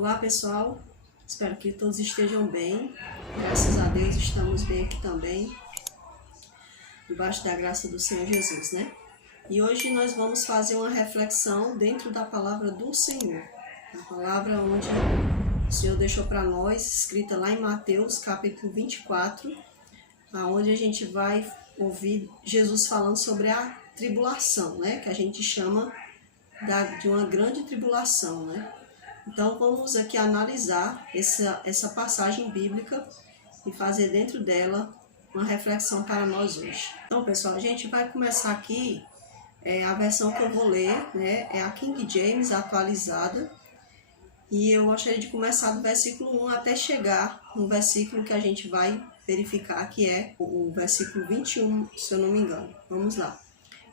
Olá pessoal, espero que todos estejam bem, graças a Deus estamos bem aqui também, debaixo da graça do Senhor Jesus, né? E hoje nós vamos fazer uma reflexão dentro da palavra do Senhor, a palavra onde o Senhor deixou para nós, escrita lá em Mateus capítulo 24, onde a gente vai ouvir Jesus falando sobre a tribulação, né? Que a gente chama de uma grande tribulação, né? Então vamos aqui analisar essa passagem bíblica e fazer dentro dela uma reflexão para nós hoje. Então pessoal, a gente vai começar aqui, a versão que eu vou ler, né, é a King James atualizada, e eu gostaria de começar do versículo 1 até chegar no versículo que a gente vai verificar, que é o versículo 21, se eu não me engano. Vamos lá.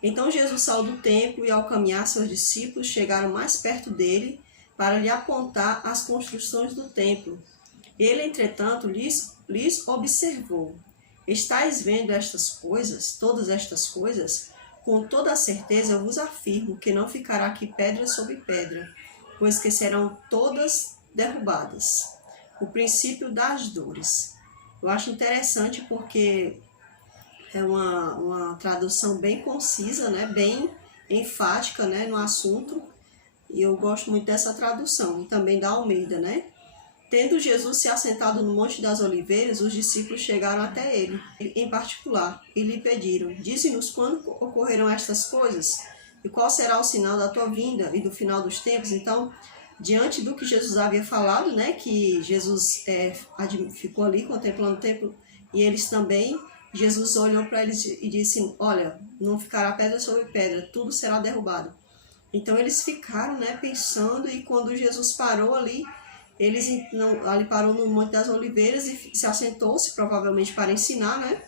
Então Jesus saiu do templo e ao caminhar seus discípulos chegaram mais perto dele para lhe apontar as construções do templo. Ele, entretanto, lhes observou: estais vendo estas coisas, todas estas coisas? Com toda a certeza eu vos afirmo que não ficará aqui pedra sobre pedra, pois que serão todas derrubadas. O princípio das dores. Eu acho interessante porque é uma tradução bem concisa, né? Bem enfática, né? No assunto. E eu gosto muito dessa tradução, e também da Almeida, né? Tendo Jesus se assentado no Monte das Oliveiras, os discípulos chegaram até ele, em particular, e lhe pediram: dize-nos quando ocorrerão estas coisas, e qual será o sinal da tua vinda e do final dos tempos. Então, diante do que Jesus havia falado, né, que Jesus ficou ali contemplando o templo, e eles também, Jesus olhou para eles e disse: olha, não ficará pedra sobre pedra, tudo será derrubado. Então eles ficaram, né, pensando, e quando Jesus parou ali, ali parou no Monte das Oliveiras e se assentou-se, provavelmente para ensinar, né?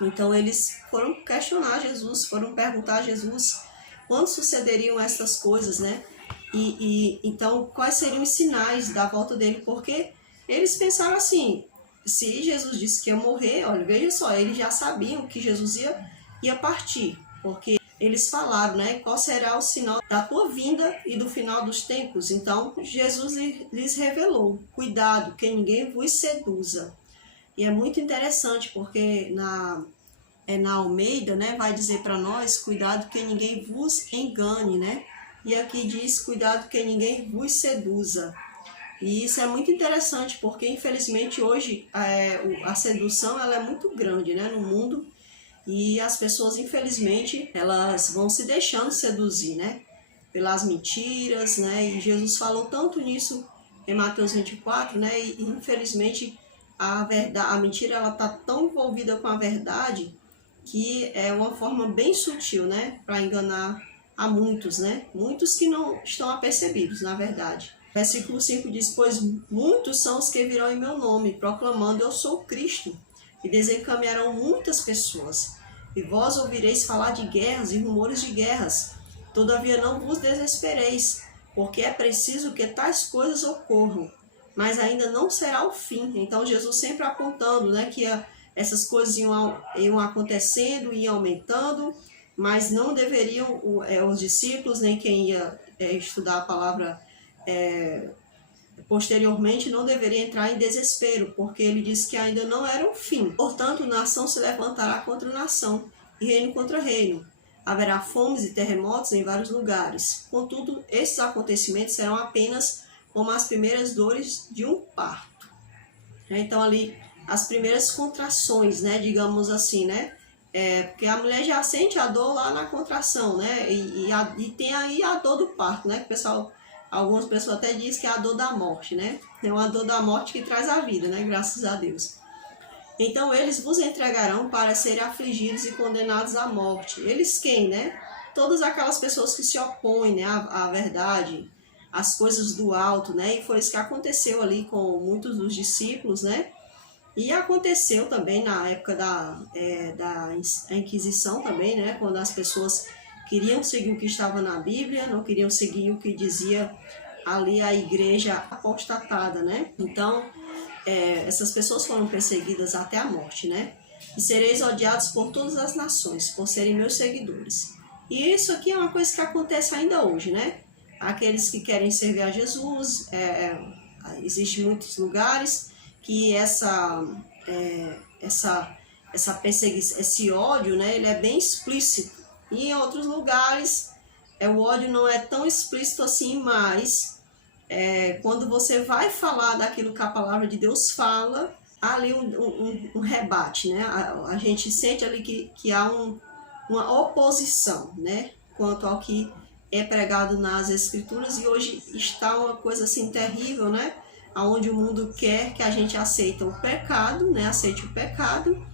Então eles foram questionar Jesus, foram perguntar a Jesus quando sucederiam essas coisas, né? Então quais seriam os sinais da volta dele, porque eles pensaram assim: se Jesus disse que ia morrer, olha, veja só, eles já sabiam que Jesus ia partir, porque eles falaram, né, qual será o sinal da tua vinda e do final dos tempos. Então, Jesus lhes revelou: cuidado, que ninguém vos seduza. E é muito interessante, porque na Almeida, né, vai dizer para nós: cuidado, que ninguém vos engane, né? E aqui diz: cuidado, que ninguém vos seduza. E isso é muito interessante, porque infelizmente hoje a sedução ela é muito grande, né, no mundo. E as pessoas, infelizmente, elas vão se deixando seduzir, né? Pelas mentiras, né? E Jesus falou tanto nisso em Mateus 24, né? E infelizmente a mentira ela tá tão envolvida com a verdade que é uma forma bem sutil, né? Para enganar a muitos, né? Muitos que não estão apercebidos, na verdade. Versículo 5 diz: pois muitos são os que virão em meu nome, proclamando: eu sou Cristo. E desencaminharão muitas pessoas. E vós ouvireis falar de guerras e rumores de guerras. Todavia não vos desespereis, porque é preciso que tais coisas ocorram, mas ainda não será o fim. Então Jesus sempre apontando, né, que essas coisas iam acontecendo, iam aumentando, mas não deveriam os discípulos, nem quem ia estudar a palavra posteriormente, não deveria entrar em desespero, porque ele disse que ainda não era o fim. Portanto, nação se levantará contra nação, e reino contra reino. Haverá fomes e terremotos em vários lugares. Contudo, esses acontecimentos serão apenas como as primeiras dores de um parto. Então, ali, as primeiras contrações, né, digamos assim, né? Porque a mulher já sente a dor lá na contração, né? E tem aí a dor do parto, né? Que o pessoal... Algumas pessoas até dizem que é a dor da morte, né? É uma dor da morte que traz a vida, né? Graças a Deus. Então, eles vos entregarão para serem afligidos e condenados à morte. Eles quem, né? Todas aquelas pessoas que se opõem, né, à verdade, às coisas do alto, né? E foi isso que aconteceu ali com muitos dos discípulos, né? E aconteceu também na época da Inquisição também, né? Quando as pessoas queriam seguir o que estava na Bíblia, não queriam seguir o que dizia ali a igreja apostatada, né? Então, essas pessoas foram perseguidas até a morte, né? E sereis odiados por todas as nações, por serem meus seguidores. E isso aqui é uma coisa que acontece ainda hoje, né? aqueles que querem servir a Jesus. Existem muitos lugares que essa perseguição, esse ódio, né, ele é bem explícito. E em outros lugares o ódio não é tão explícito assim, mas quando você vai falar daquilo que a palavra de Deus fala, há ali um rebate, né? A gente sente ali que há uma oposição, né, quanto ao que é pregado nas Escrituras. E hoje está uma coisa assim terrível, né? Onde o mundo quer que a gente aceite o pecado, né? Aceite o pecado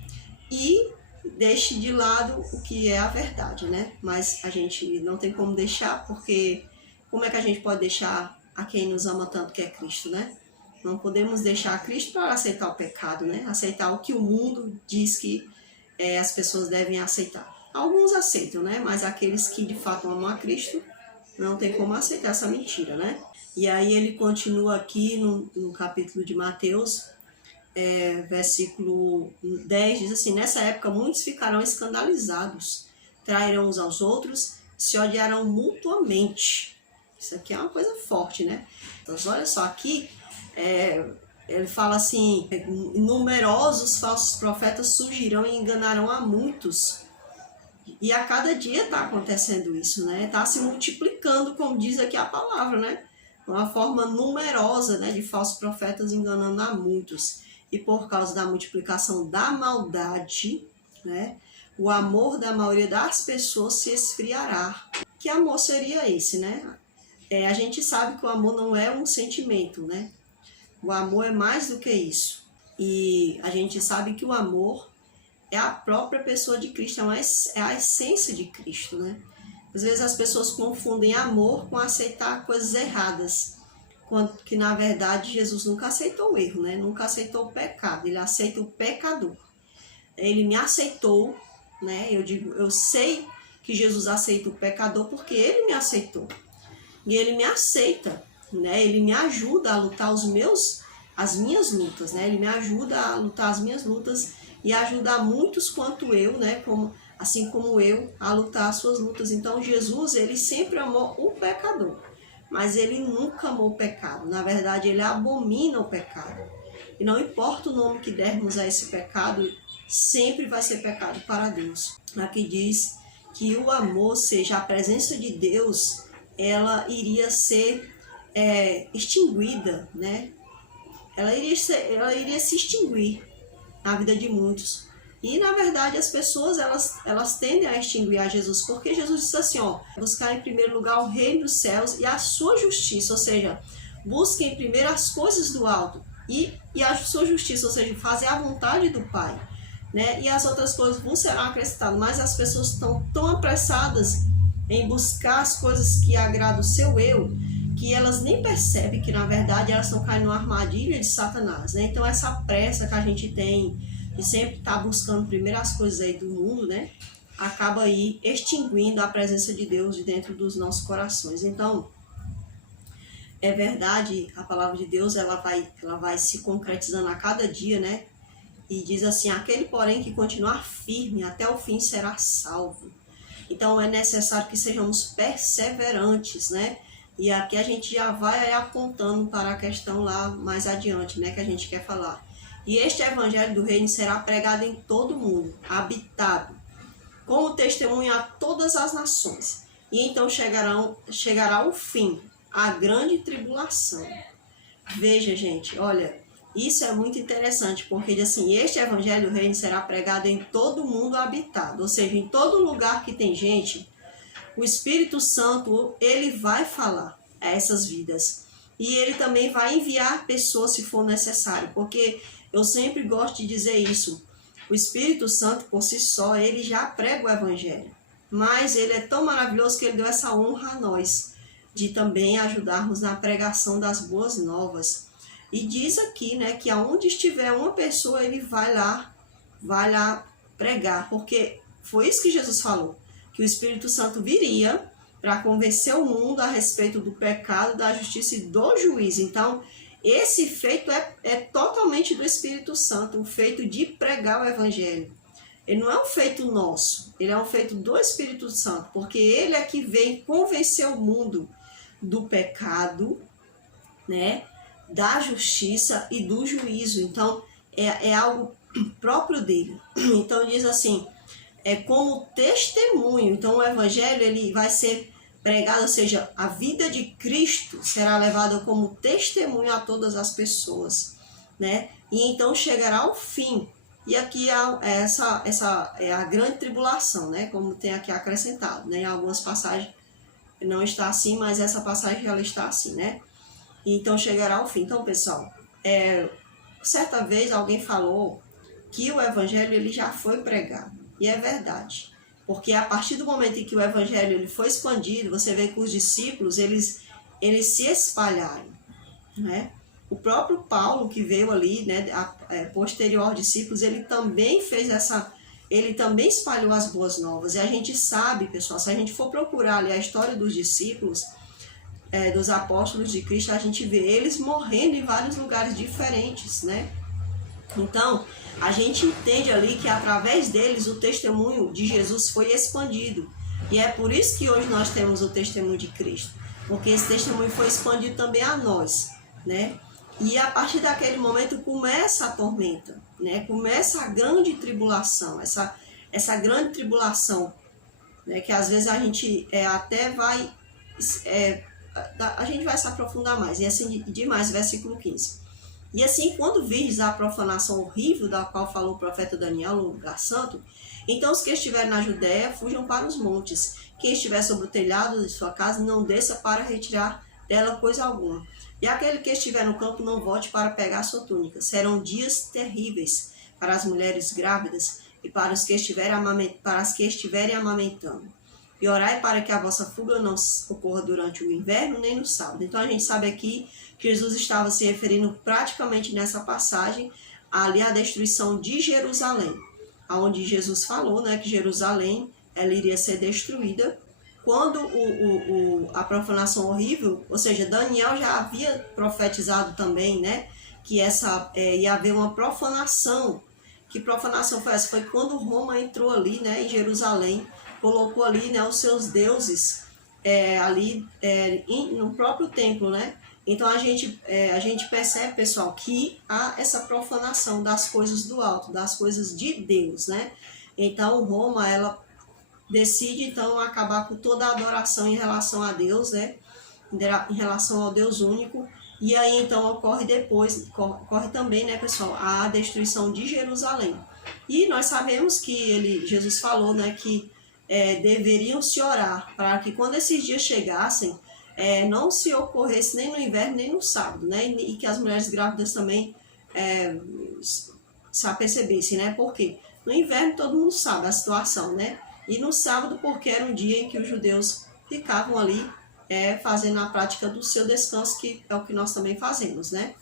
e deixe de lado o que é a verdade, né? Mas a gente não tem como deixar, porque como é que a gente pode deixar a quem nos ama tanto, que é Cristo, né? Não podemos deixar Cristo para aceitar o pecado, né? Aceitar o que o mundo diz que as pessoas devem aceitar. Alguns aceitam, né? Mas aqueles que de fato amam a Cristo não tem como aceitar essa mentira, né? E aí ele continua aqui no capítulo de Mateus, versículo 10, diz assim: nessa época muitos ficarão escandalizados, trairão uns aos outros, se odiarão mutuamente. Isso aqui é uma coisa forte, né? Então, olha só, aqui ele fala assim: numerosos falsos profetas surgirão e enganarão a muitos. E a cada dia está acontecendo isso, né? Está se multiplicando, como diz aqui a palavra, né? Uma forma numerosa, né, de falsos profetas enganando a muitos. E por causa da multiplicação da maldade, né, o amor da maioria das pessoas se esfriará. Que amor seria esse, né? A gente sabe que o amor não é um sentimento, né? O amor é mais do que isso. E a gente sabe que o amor é a própria pessoa de Cristo, é a essência de Cristo, né? Às vezes as pessoas confundem amor com aceitar coisas erradas, quando que na verdade Jesus nunca aceitou o erro, né? Nunca aceitou o pecado, ele aceita o pecador. Ele me aceitou, né? Eu sei que Jesus aceita o pecador porque ele me aceitou. E ele me aceita, né? Ele me ajuda a lutar as minhas lutas, né? Ele me ajuda a lutar as minhas lutas e ajudar muitos quanto eu, né? Assim como eu, a lutar as suas lutas. Então Jesus, ele sempre amou o pecador, mas ele nunca amou o pecado. Na verdade, ele abomina o pecado. E não importa o nome que dermos a esse pecado, sempre vai ser pecado para Deus. Aqui diz que o amor, ou seja, a presença de Deus, ela iria ser extinguida, né? Ela iria se extinguir na vida de muitos. E, na verdade, as pessoas, elas tendem a extinguir a Jesus, porque Jesus disse assim, ó: buscar em primeiro lugar o reino dos céus e a sua justiça, ou seja, busquem primeiro as coisas do alto e a sua justiça, ou seja, fazer a vontade do Pai, né? E as outras coisas vos serão acrescentadas. Mas as pessoas estão tão apressadas em buscar as coisas que agradam o seu eu, que elas nem percebem que, na verdade, elas estão caindo numa armadilha de Satanás, né? Então, essa pressa que a gente tem de sempre estar buscando primeiro as coisas aí do mundo, né, acaba aí extinguindo a presença de Deus de dentro dos nossos corações. Então, é verdade, a palavra de Deus, ela vai se concretizando a cada dia, né? E diz assim: aquele, porém, que continuar firme até o fim será salvo. Então, é necessário que sejamos perseverantes, né? E aqui a gente já vai apontando para a questão lá mais adiante, né, que a gente quer falar. E este evangelho do reino será pregado em todo o mundo, habitado, como testemunho a todas as nações. E então chegará o fim, a grande tribulação. Veja, gente, olha, isso é muito interessante, porque diz assim: este evangelho do reino será pregado em todo o mundo habitado, ou seja, em todo lugar que tem gente, o Espírito Santo, ele vai falar a essas vidas. E ele também vai enviar pessoas se for necessário, porque eu sempre gosto de dizer isso: o Espírito Santo, por si só, ele já prega o evangelho, mas ele é tão maravilhoso que ele deu essa honra a nós, de também ajudarmos na pregação das boas novas. E diz aqui, né, que aonde estiver uma pessoa, ele vai lá pregar, porque foi isso que Jesus falou, que o Espírito Santo viria para convencer o mundo a respeito do pecado, da justiça e do juízo. Então, esse feito é totalmente do Espírito Santo, o feito de pregar o evangelho. Ele não é um feito nosso, ele é um feito do Espírito Santo, porque ele é que vem convencer o mundo do pecado, né, da justiça e do juízo. Então, é algo próprio dele. Então, diz assim, é como testemunho. Então, o evangelho ele vai ser pregado, ou seja, a vida de Cristo será levada como testemunho a todas as pessoas, né? E então chegará ao fim. E aqui essa é a grande tribulação, né? Como tem aqui acrescentado, né? Em algumas passagens não está assim, mas essa passagem ela está assim, né? E então chegará ao fim. Então, pessoal, certa vez alguém falou que o evangelho ele já foi pregado. E é verdade. Porque a partir do momento em que o evangelho ele foi expandido, você vê que os discípulos, eles se espalharam, né? O próprio Paulo, que veio ali, né, posterior discípulos, ele também ele também espalhou as boas novas. E a gente sabe, pessoal, se a gente for procurar ali a história dos discípulos, dos apóstolos de Cristo, a gente vê eles morrendo em vários lugares diferentes, né? Então, a gente entende ali que através deles o testemunho de Jesus foi expandido. E é por isso que hoje nós temos o testemunho de Cristo. Porque esse testemunho foi expandido também a nós, né? E a partir daquele momento começa a tormenta, né? Começa a grande tribulação, essa grande tribulação, né? Que às vezes a gente até vai... a gente vai se aprofundar mais. E assim demais, versículo 15. E assim, quando virdes a profanação horrível da qual falou o profeta Daniel no lugar santo, então os que estiverem na Judéia fujam para os montes. Quem estiver sobre o telhado de sua casa não desça para retirar dela coisa alguma. E aquele que estiver no campo não volte para pegar sua túnica. Serão dias terríveis para as mulheres grávidas e para as que estiverem amamentando. E orai para que a vossa fuga não ocorra durante o inverno nem no sábado. Então a gente sabe aqui que Jesus estava se referindo praticamente nessa passagem ali à destruição de Jerusalém, onde Jesus falou, né, que Jerusalém ela iria ser destruída quando a profanação horrível, ou seja, Daniel já havia profetizado também, né, que ia haver uma profanação. Que profanação foi essa? Foi quando Roma entrou ali, né, em Jerusalém, colocou ali, né, os seus deuses no próprio templo, né? Então a gente percebe, pessoal, que há essa profanação das coisas do alto, das coisas de Deus, né? Então Roma, ela decide então acabar com toda a adoração em relação a Deus, né? Em relação ao Deus único. E aí então ocorre também, né, pessoal, a destruição de Jerusalém. E nós sabemos que Jesus falou, né, que deveriam se orar para que quando esses dias chegassem, não se ocorresse nem no inverno nem no sábado, né? E que as mulheres grávidas também se apercebessem, né? Porque no inverno todo mundo sabe a situação, né? E no sábado porque era um dia em que os judeus ficavam ali fazendo a prática do seu descanso, que é o que nós também fazemos, né?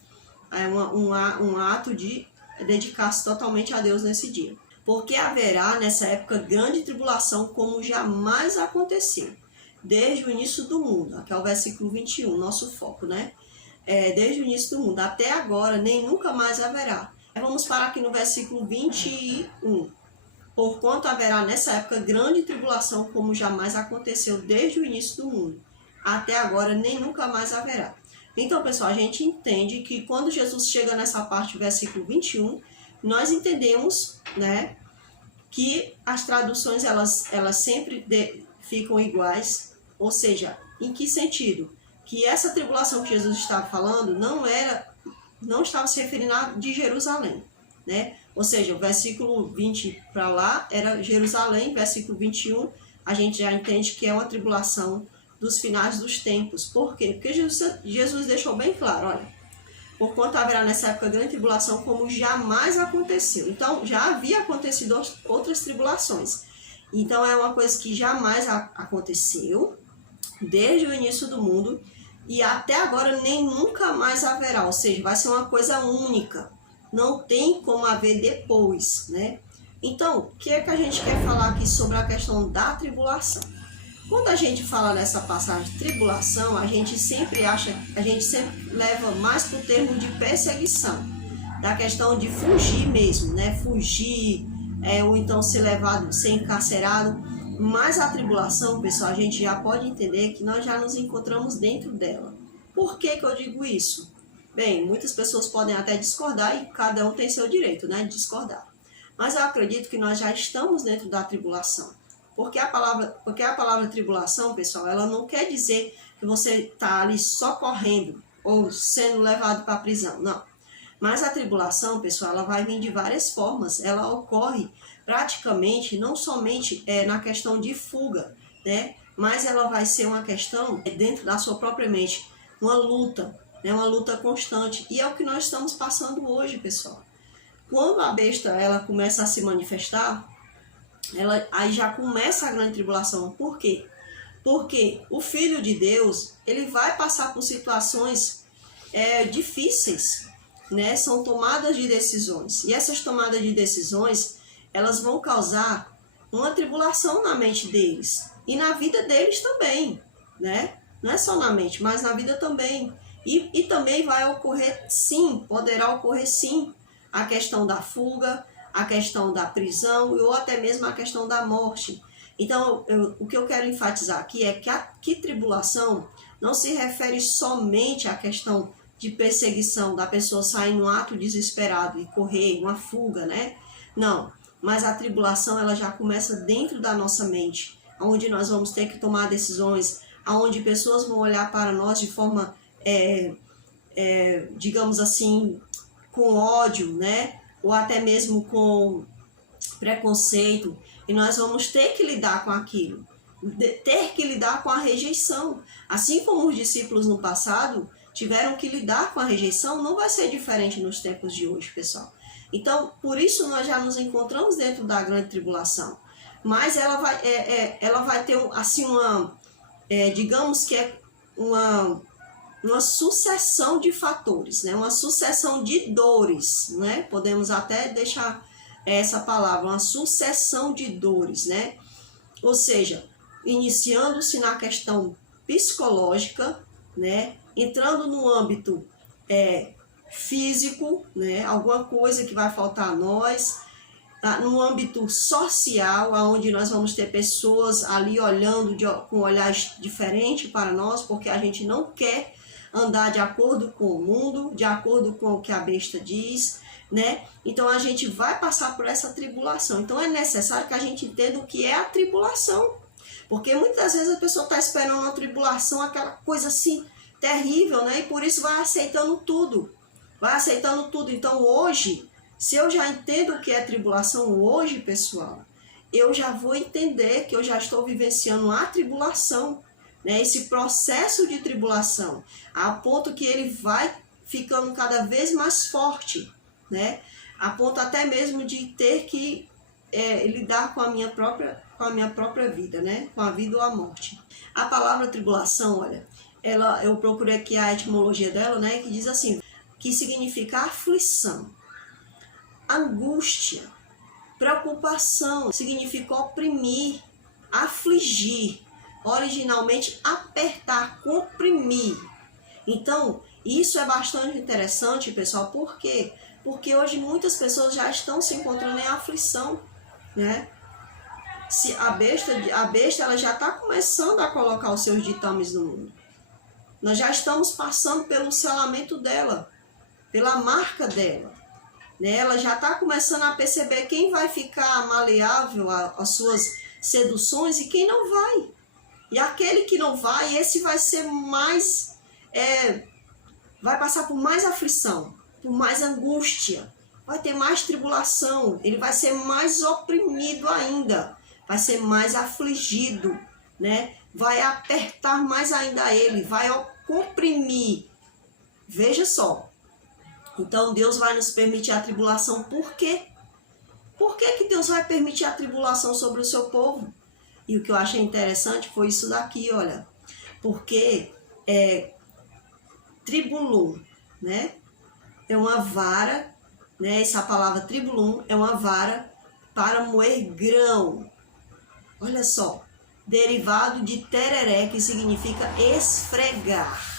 É um ato de dedicar-se totalmente a Deus nesse dia. Porque haverá nessa época grande tribulação como jamais aconteceu, desde o início do mundo. Aqui é o versículo 21, nosso foco, né? Desde o início do mundo até agora, nem nunca mais haverá. Vamos parar aqui no versículo 21. Porquanto haverá nessa época grande tribulação como jamais aconteceu desde o início do mundo. Até agora, nem nunca mais haverá. Então, pessoal, a gente entende que quando Jesus chega nessa parte do versículo 21, nós entendemos, né, que as traduções elas sempre ficam iguais, ou seja, em que sentido? Que essa tribulação que Jesus estava falando não estava se referindo a de Jerusalém, né? Ou seja, o versículo 20 para lá era Jerusalém, versículo 21, a gente já entende que é uma tribulação dos finais dos tempos. Por quê? Porque Jesus deixou bem claro, olha, porquanto haverá nessa época grande tribulação como jamais aconteceu. Então, já havia acontecido outras tribulações. Então, é uma coisa que jamais aconteceu, desde o início do mundo, e até agora nem nunca mais haverá. Ou seja, vai ser uma coisa única. Não tem como haver depois, né? Então, o que é que a gente quer falar aqui sobre a questão da tribulação? Quando a gente fala nessa passagem de tribulação, a gente sempre leva mais para o termo de perseguição, da questão de fugir mesmo, né? Fugir, ou então ser levado, ser encarcerado. Mas a tribulação, pessoal, a gente já pode entender que nós já nos encontramos dentro dela. Por que que eu digo isso? Bem, muitas pessoas podem até discordar e cada um tem seu direito, né, de discordar. Mas eu acredito que nós já estamos dentro da tribulação. Porque a palavra tribulação, pessoal, ela não quer dizer que você está ali só correndo ou sendo levado para a prisão, não. Mas a tribulação, pessoal, ela vai vir de várias formas. Ela ocorre praticamente, não somente na questão de fuga, né? Mas ela vai ser uma questão dentro da sua própria mente, uma luta, né? Uma luta constante. E é o que nós estamos passando hoje, pessoal. Quando a besta ela começa a se manifestar, aí já começa a grande tribulação. Por quê? Porque o Filho de Deus, ele vai passar por situações difíceis, né? São tomadas de decisões. E essas tomadas de decisões, elas vão causar uma tribulação na mente deles. E na vida deles também, né? Não é só na mente, mas na vida também. E também vai ocorrer, sim, poderá ocorrer, sim, a questão da fuga, a questão da prisão ou até mesmo a questão da morte. Então, o que eu quero enfatizar aqui é que tribulação não se refere somente à questão de perseguição, da pessoa sair num ato desesperado e correr, uma fuga, né? Não, mas a tribulação ela já começa dentro da nossa mente, onde nós vamos ter que tomar decisões, onde pessoas vão olhar para nós de forma, digamos assim, com ódio, né? Ou até mesmo com preconceito, e nós vamos ter que lidar com aquilo, ter que lidar com a rejeição. Assim como os discípulos no passado tiveram que lidar com a rejeição, não vai ser diferente nos tempos de hoje, pessoal. Então, por isso nós já nos encontramos dentro da grande tribulação. Mas ela vai ter, assim, digamos que é uma sucessão de fatores, né? Uma sucessão de dores, né? Podemos até deixar essa palavra, uma sucessão de dores, né? Ou seja, iniciando-se na questão psicológica, né? Entrando no âmbito físico, né? Alguma coisa que vai faltar a nós, no âmbito social, onde nós vamos ter pessoas ali olhando com olhares diferentes para nós, porque a gente não quer andar de acordo com o mundo, de acordo com o que a besta diz, né? Então a gente vai passar por essa tribulação. Então é necessário que a gente entenda o que é a tribulação, porque muitas vezes a pessoa está esperando uma tribulação, aquela coisa assim terrível, né? E por isso vai aceitando tudo, Então hoje, se eu já entendo o que é tribulação hoje, pessoal, eu já vou entender que eu já estou vivenciando a tribulação, né? Esse processo de tribulação, a ponto que ele vai ficando cada vez mais forte, né? A ponto até mesmo de ter que lidar com a minha própria vida, né? Com a vida ou a morte. A palavra tribulação, olha, eu procurei aqui a etimologia dela, né? Que diz assim, que significa aflição, angústia, preocupação, significa oprimir, afligir, originalmente apertar, comprimir. Então, isso é bastante interessante, pessoal, por quê? Porque hoje muitas pessoas já estão se encontrando em aflição, né? Se a besta ela já está começando a colocar os seus ditames no mundo. Nós já estamos passando pelo selamento dela, pela marca dela, né? Ela já está começando a perceber quem vai ficar maleável às suas seduções e quem não vai. E aquele que não vai, esse vai ser mais, vai passar por mais aflição, por mais angústia, vai ter mais tribulação, ele vai ser mais oprimido ainda, vai ser mais afligido, né? Vai apertar mais ainda ele, vai comprimir. Veja só. Então Deus vai nos permitir a tribulação, por quê? Por que Deus vai permitir a tribulação sobre o seu povo? E o que eu achei interessante foi isso daqui, olha. Porque tribulum, né? É uma vara, né? Essa palavra tribulum é uma vara para moer grão. Olha só. Derivado de tereré, que significa esfregar.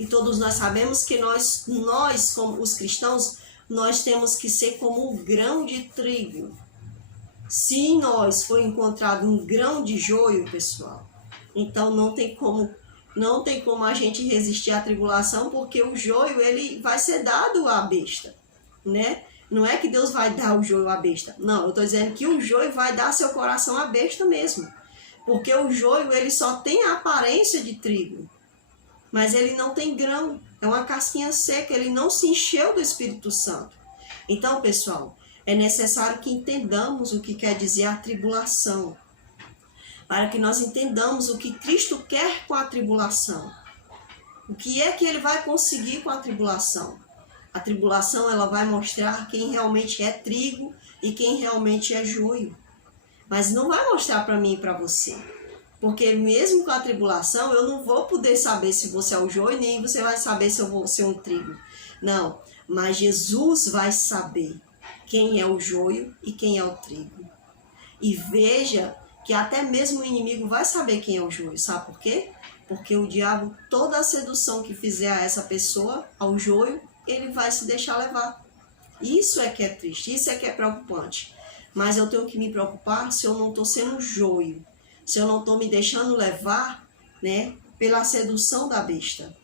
E todos nós sabemos que nós como os cristãos, nós temos que ser como um grão de trigo. Se em nós for encontrado um grão de joio, pessoal, então não tem como a gente resistir à tribulação, porque o joio ele vai ser dado à besta, né? Não é que Deus vai dar o joio à besta. Não, eu estou dizendo que o joio vai dar seu coração à besta mesmo. Porque o joio ele só tem a aparência de trigo, mas ele não tem grão. É uma casquinha seca, ele não se encheu do Espírito Santo. Então, pessoal, é necessário que entendamos o que quer dizer a tribulação, para que nós entendamos o que Cristo quer com a tribulação. O que é que ele vai conseguir com a tribulação? A tribulação ela vai mostrar quem realmente é trigo e quem realmente é joio. Mas não vai mostrar para mim e para você. Porque mesmo com a tribulação, eu não vou poder saber se você é o joio, nem você vai saber se eu vou ser um trigo. Não, mas Jesus vai saber quem é o joio e quem é o trigo. E veja que até mesmo o inimigo vai saber quem é o joio. Sabe por quê? Porque o diabo, toda a sedução que fizer a essa pessoa, ao joio, ele vai se deixar levar. Isso é que é triste, isso é que é preocupante. Mas eu tenho que me preocupar se eu não estou sendo joio, se eu não estou me deixando levar, né, pela sedução da besta.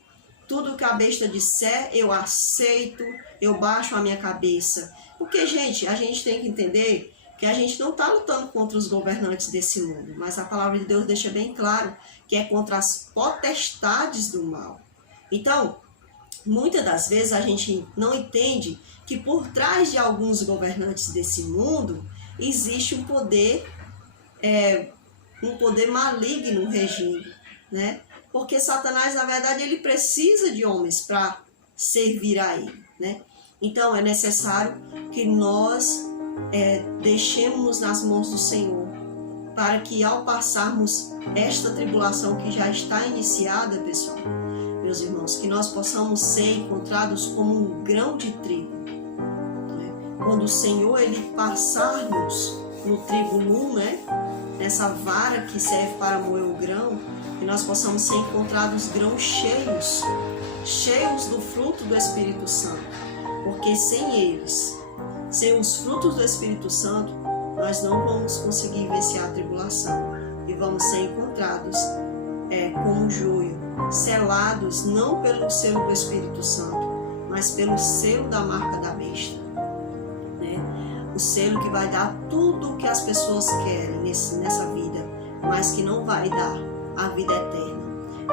Tudo que a besta disser, eu aceito, eu baixo a minha cabeça. Porque, gente, a gente tem que entender que a gente não está lutando contra os governantes desse mundo, mas a palavra de Deus deixa bem claro que é contra as potestades do mal. Então, muitas das vezes a gente não entende que por trás de alguns governantes desse mundo existe um poder maligno regindo, né? Porque Satanás, na verdade, ele precisa de homens para servir a ele, né? Então, é necessário que nós deixemos nas mãos do Senhor, para que ao passarmos esta tribulação que já está iniciada, pessoal, meus irmãos, que nós possamos ser encontrados como um grão de trigo, né? Quando o Senhor ele passar-nos no trigo nu, né? Nessa vara que serve para moer o grão, que nós possamos ser encontrados grãos cheios do fruto do Espírito Santo, porque sem eles, sem os frutos do Espírito Santo, nós não vamos conseguir vencer a tribulação e vamos ser encontrados como joio, selados não pelo selo do Espírito Santo, mas pelo selo da marca da besta, né? O selo que vai dar tudo o que as pessoas querem nessa vida, mas que não vai dar a vida eterna.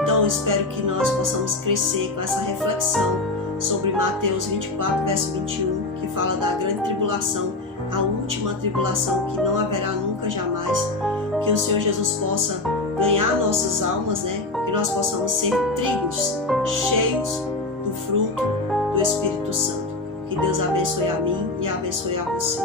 Então eu espero que nós possamos crescer com essa reflexão sobre Mateus 24, verso 21, que fala da grande tribulação, a última tribulação que não haverá nunca jamais. Que o Senhor Jesus possa ganhar nossas almas, né? Que nós possamos ser trigos cheios do fruto do Espírito Santo. Que Deus abençoe a mim e abençoe a você.